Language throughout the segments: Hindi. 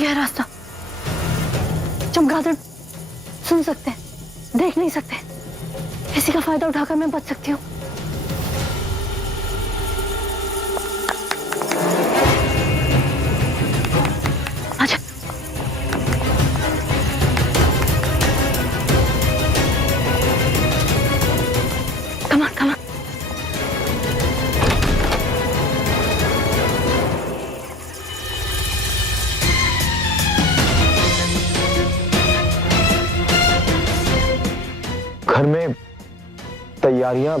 गया है रास्ता। चमगादड़ सुन सकते हैं, देख नहीं सकते। इसी का फायदा उठाकर मैं बच सकती हूँ। आजा। Come on, come on. घर में तैयारियां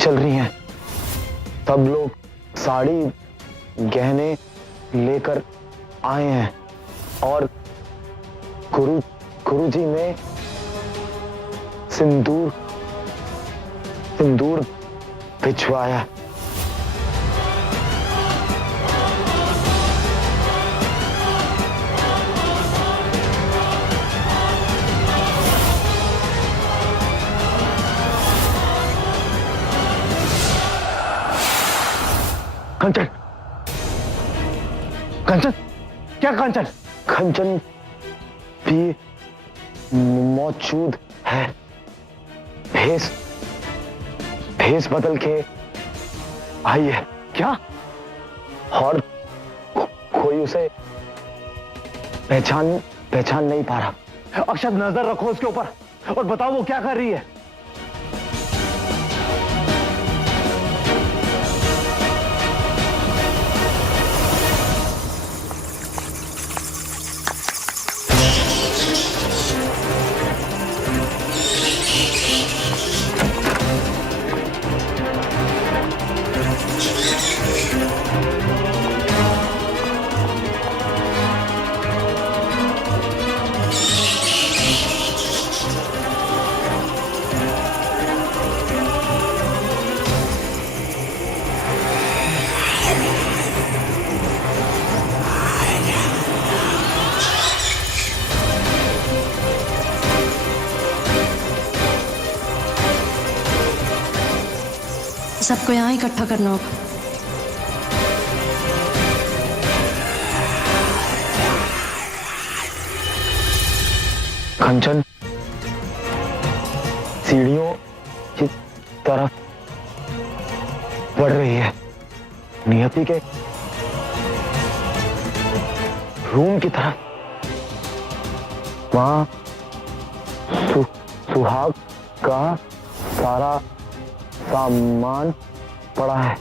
चल रही हैं। सब लोग साड़ी गहने लेकर आए हैं और गुरुजी ने सिंदूर भिजवाया। कंचन, कंचन, क्या कंचन? कंचन भी मौजूद है। भेस बदल के आई है। क्या? और कोई उसे पहचान नहीं पा रहा। अक्षत, नजर रखो उसके ऊपर और बताओ वो क्या कर रही है। सबको यहाँ इकट्ठा करना होगा। कंचन सीढ़ियों की तरफ बढ़ रही है। नियति के रूम की तरफ। वहां सुहाग का सारा सामान पड़ा है।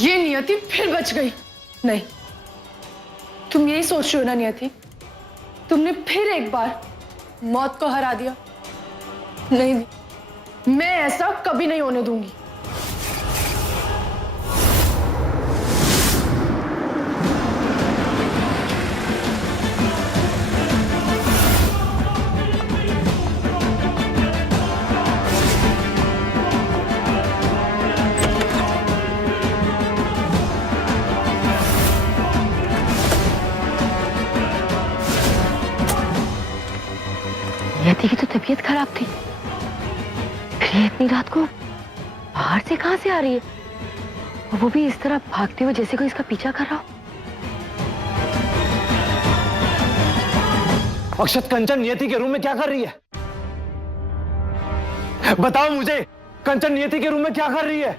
ये नियति फिर बच गई। नहीं, तुम यही सोच रहे हो ना नियति? तुमने फिर एक बार मौत को हरा दिया। नहीं, मैं ऐसा कभी नहीं होने दूंगी। नियति की तो तबीयत खराब थी, फिर इतनी रात को बाहर से कहां से आ रही है? और वो भी इस तरह भागते हुए जैसे कोई इसका पीछा कर रहा हो। अक्षत कंचन नियति के रूम में क्या कर रही है? बताओ मुझे, कंचन नियति के रूम में क्या कर रही है?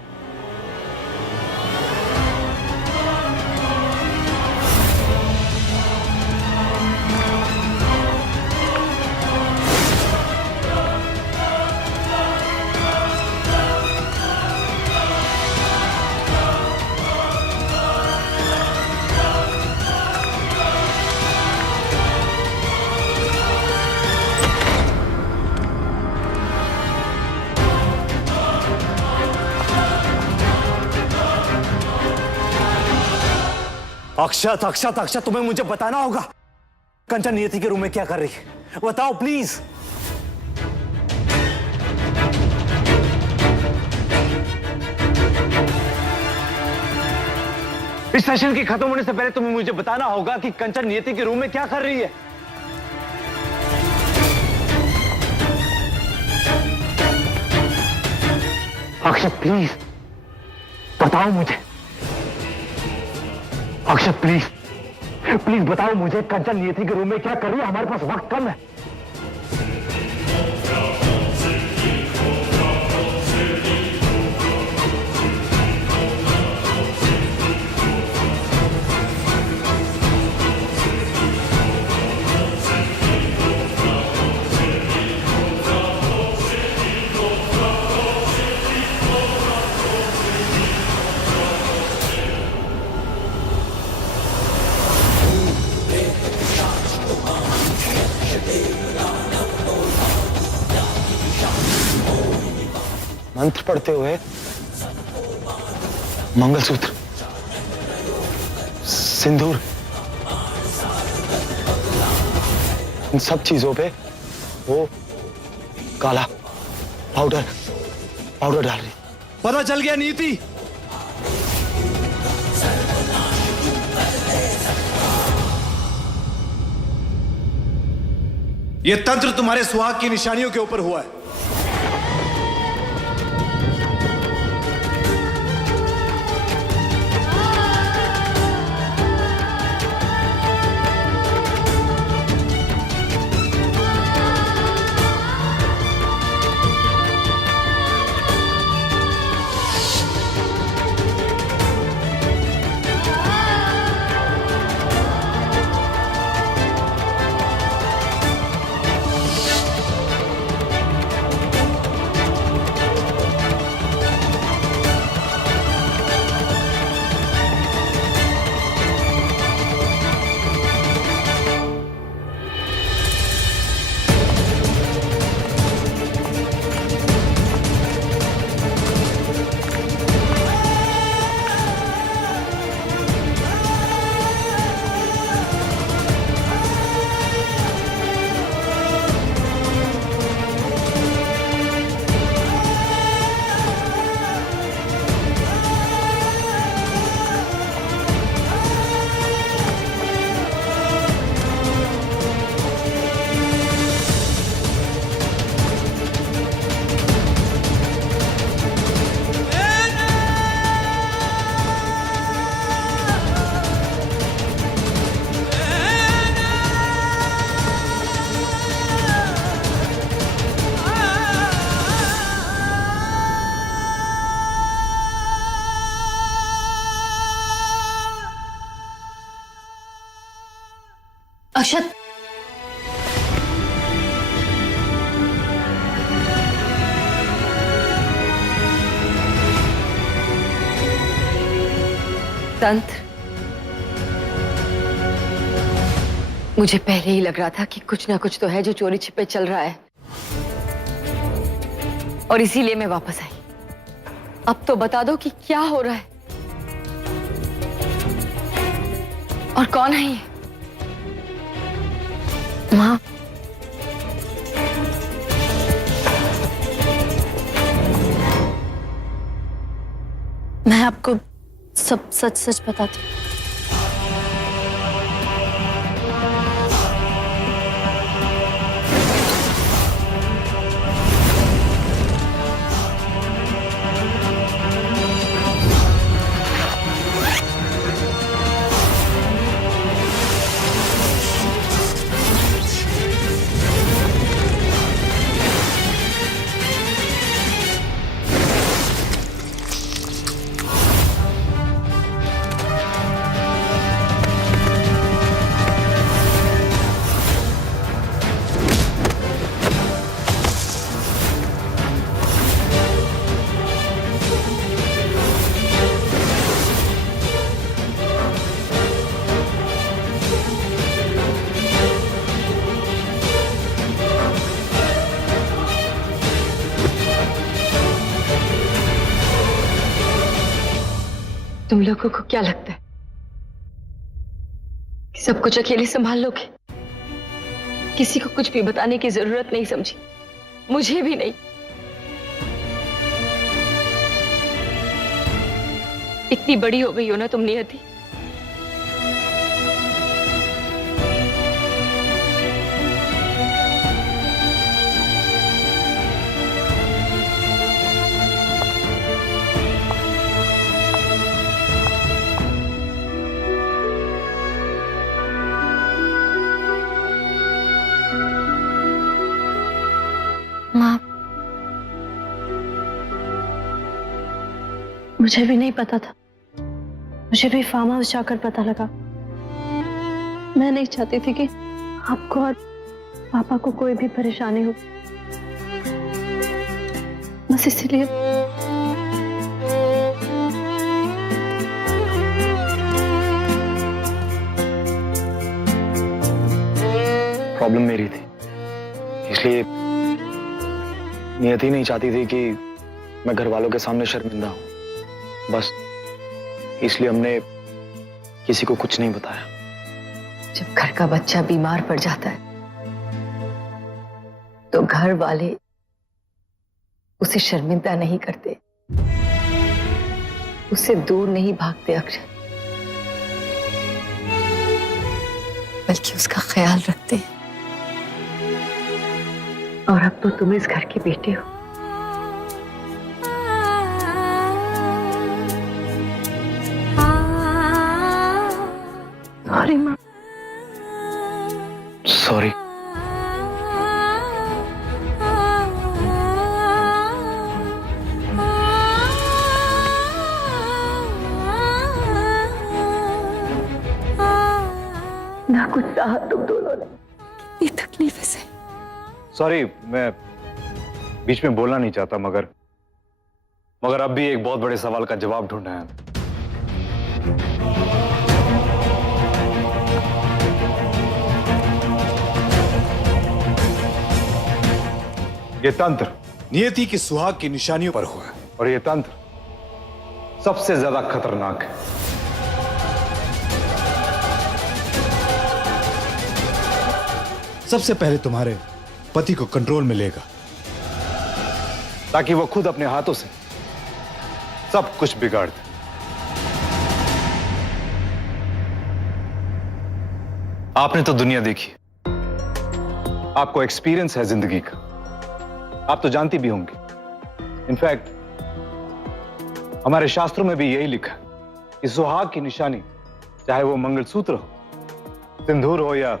अक्षत अक्षत अक्षत, तुम्हें मुझे बताना होगा कंचन नियति के रूम में क्या कर रही है। बताओ प्लीज। इस सेशन की खत्म होने से पहले तुम्हें मुझे बताना होगा कि कंचन नियति के रूम में क्या कर रही है। अक्षत प्लीज बताओ मुझे। अक्षत प्लीज प्लीज बताओ मुझे, कंचन नियति के रूम में क्या कर रही है? हमारे पास वक्त कम है। मंत्र पढ़ते हुए मंगलसूत्र, सिंदूर, इन सब चीजों पे वो काला पाउडर डाल रही। पता चल गया नीति। ये तंत्र तुम्हारे सुहाग की निशानियों के ऊपर हुआ है। अक्षत, तंत्र, मुझे पहले ही लग रहा था कि कुछ ना कुछ तो है जो चोरी छिपे चल रहा है, और इसीलिए मैं वापस आई। अब तो बता दो कि क्या हो रहा है और कौन है ये? माँ, मैं आपको सब सच सच बताती हूँ। तुम लोगों को क्या लगता है कि सब कुछ अकेले संभाल लोगे? किसी को कुछ भी बताने की जरूरत नहीं समझी, मुझे भी नहीं। इतनी बड़ी हो गई हो ना तुम नियति। माँ, मुझे भी नहीं पता था। मुझे भी फार्म हाउस जाकर पता लगा। मैं नहीं चाहती थी कि आपको और पापा को कोई भी परेशानी हो, बस इसीलिए। प्रॉब्लम मेरी थी, इसलिए नियति नहीं चाहती थी कि मैं घर वालों के सामने शर्मिंदा हूं। बस इसलिए हमने किसी को कुछ नहीं बताया। जब घर का बच्चा बीमार पड़ जाता है तो घर वाले उसे शर्मिंदा नहीं करते, उससे दूर नहीं भागते अक्षर, बल्कि उसका ख्याल रखते हैं। और अब तो तुम इस घर के बेटे हो। सॉरी माँ। सॉरी। ना कुछ कहा तुम दोनों ने। ये तकलीफ है से। सॉरी, मैं बीच में बोलना नहीं चाहता, मगर अब भी एक बहुत बड़े सवाल का जवाब ढूंढना है। ये तंत्र नियति की सुहाग की निशानियों पर हुआ है। और ये तंत्र सबसे ज्यादा खतरनाक है। सबसे पहले तुम्हारे पति को कंट्रोल में लेगा, ताकि वो खुद अपने हाथों से सब कुछ बिगाड़ दे। आपने तो दुनिया देखी, आपको एक्सपीरियंस है जिंदगी का, आप तो जानती भी होंगी। इनफैक्ट हमारे शास्त्रों में भी यही लिखा है कि सुहाग की निशानी, चाहे वो मंगलसूत्र हो, सिंदूर हो या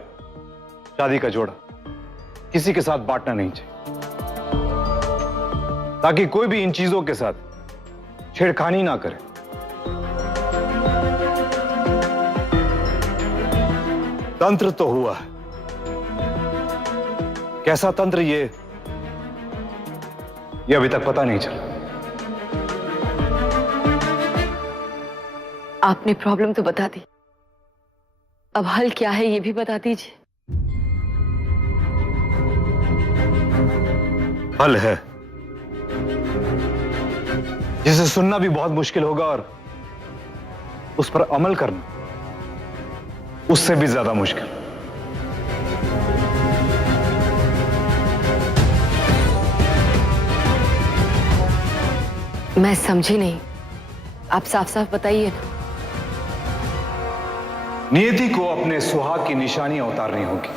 शादी का जोड़ा, किसी के साथ बांटना नहीं चाहिए, ताकि कोई भी इन चीजों के साथ छेड़खानी ना करे। तंत्र तो हुआ है, कैसा तंत्र ये अभी तक पता नहीं चला। आपने प्रॉब्लम तो बता दी, अब हल क्या है ये भी बता दीजिए। हल है जिसे सुनना भी बहुत मुश्किल होगा और उस पर अमल करना उससे भी ज्यादा मुश्किल। मैं समझी नहीं, आप साफ साफ बताइए ना। नियति को अपने सुहाग की निशानियां उतारनी होगी।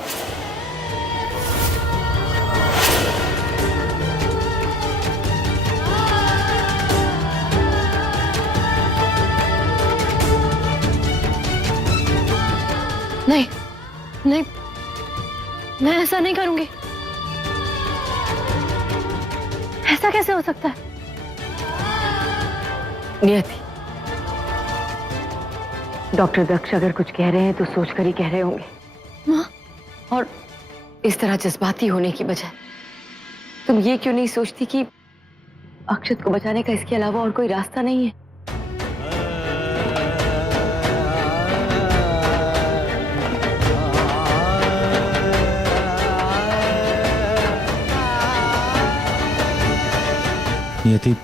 नहीं नहीं, मैं ऐसा नहीं करूंगी। ऐसा कैसे हो सकता है? नियति, डॉक्टर दक्ष अगर कुछ कह रहे हैं तो सोचकर ही कह रहे होंगे। माँ, और इस तरह जज्बाती होने की बजाय तुम ये क्यों नहीं सोचती कि अक्षत को बचाने का इसके अलावा और कोई रास्ता नहीं है? नियति,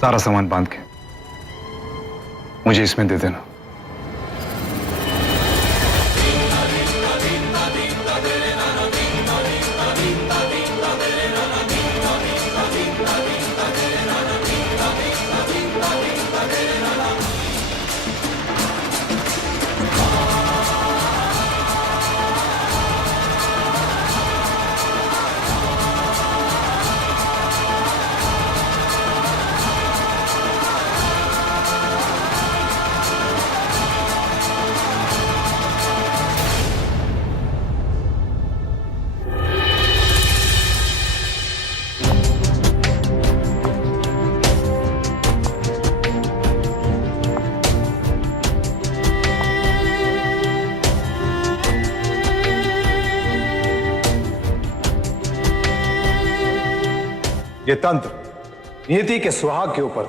सारा सामान बांध के मुझे इसमें दे देना। ये तंत्र नियति के सुहाग के ऊपर,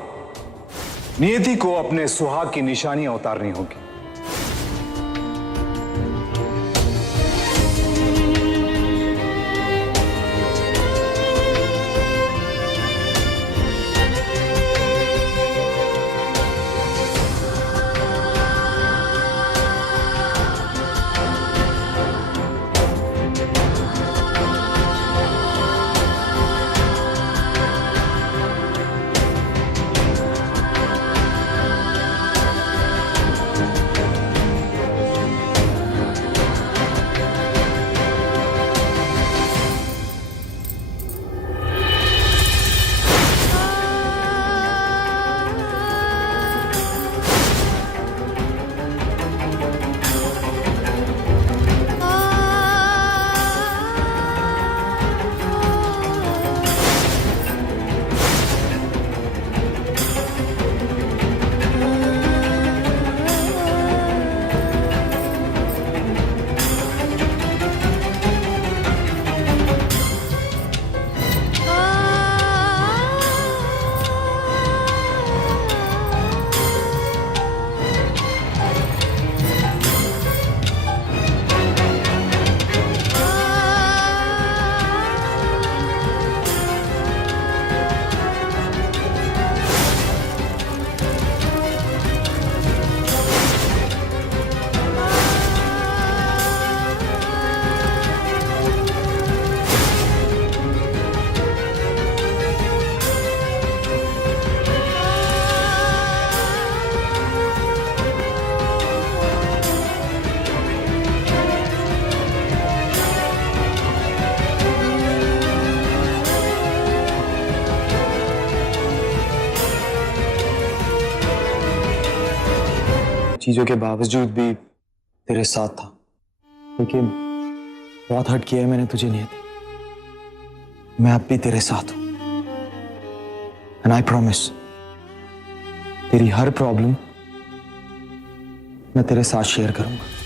नियति को अपने सुहाग की निशानियां उतारनी होगी। चीजों के बावजूद भी तेरे साथ था, लेकिन बहुत हर्ट किया है मैंने तुझे नियति। मैं अब भी तेरे साथ हूं, एंड आई प्रॉमिस तेरी हर प्रॉब्लम मैं तेरे साथ शेयर करूंगा।